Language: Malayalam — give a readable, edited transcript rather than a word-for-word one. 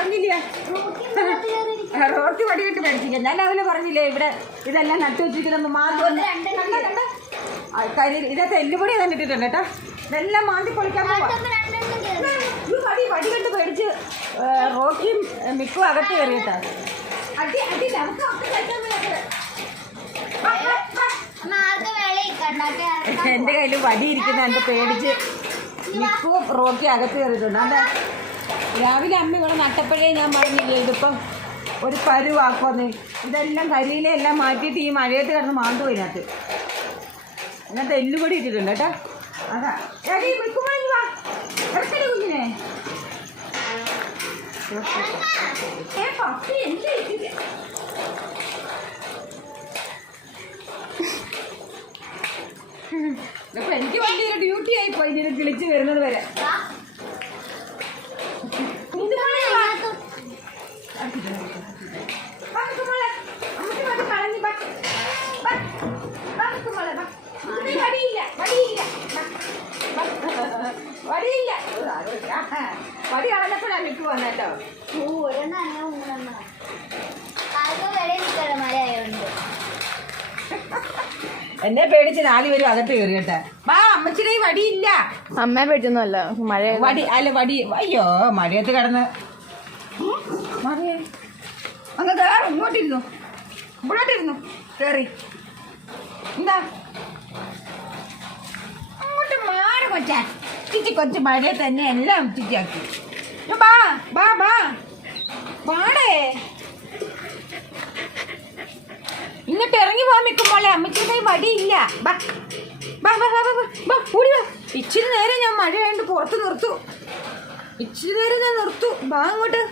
പറഞ്ഞില്ലേ റോട്ടി വടിയിട്ട് മേടിച്ചിരിക്കാം. ഞാൻ രാവിലെ പറഞ്ഞില്ലേ ഇവിടെ ഇതെല്ലാം നട്ടു വെച്ചിരിക്കുന്ന മാന്തി ഇതിനകത്ത് എല്ലുപൊടി തന്നെ ഇട്ടിട്ടുണ്ട് കേട്ടോ. ഇതെല്ലാം മാന്തി പൊളിക്കാൻ വടി കണ്ട് പേടിച്ച് റോക്കിയും മിക്കും അകത്ത് കയറിയിട്ടാ. എന്റെ കയ്യിൽ വടി ഇരിക്കുന്ന എന്റെ പേടിച്ച് മിക്കും റോക്കി അകത്ത് കയറിയിട്ടുണ്ട്. അതെ രാവിലെ അമ്മ ഇവിടെ നട്ടപ്പോഴേ ഞാൻ പറഞ്ഞില്ലേ ഇതിപ്പം ഒരു പരുവാക്കുമെന്ന്. ഇതെല്ലാം കരിയിലെ എല്ലാം മാറ്റിയിട്ട് ഈ മഴയത്ത് കിടന്ന് മാന്തു അതിനകത്ത്. അതിനകത്ത് എല്ലുപൊടി ഇട്ടിട്ടുണ്ട് കേട്ടോ. അതാ ഇറക്കടി കുഞ്ഞിനെ. ഇപ്പൊ എനിക്ക് വലിയൊരു ഡ്യൂട്ടി ആയിപ്പോ ഇതിന് കിളിച്ച് വരുന്നത് വരെ. വടി കളഞ്ഞപ്പോഴാണ് മിക്ക് വന്നേട്ടോ. എന്നെ പേടിച്ച് 4 പേരും അകത്ത് കയറി കേട്ടെ. വാ അമ്മച്ചിടെ വടിയില്ല. അമ്മയെ പേടിച്ചൊന്നുമല്ല, മഴ വടി അല്ല വടി. അയ്യോ മഴയത്ത് കിടന്ന് മഴയെ അങ്ങ് കയറി ഇങ്ങോട്ടിരുന്നു ഇവിടോട്ടിരുന്നു കയറി. എന്താ അങ്ങോട്ട് മാറി കൊച്ചാ. ചിച്ചി കൊച്ചു മഴയെ തന്നെ എല്ലാം ചിച്ചിയാക്കി. ബാ ബാ ബാ പാടേ ഇങ്ങോട്ട് ഇറങ്ങി പോകാൻ നിൽക്കുമ്പോളെ അമ്മച്ചിയുടെ വടിയില്ല. ബാ ബാ ബാ ബാ ബാ കൂടി വാ. ഇച്ചിരി നേരം ഞാൻ മഴയായിട്ട് പുറത്ത് നിർത്തു. ഇച്ചിരി നേരം ഞാൻ നിർത്തു. ബാ അങ്ങോട്ട്.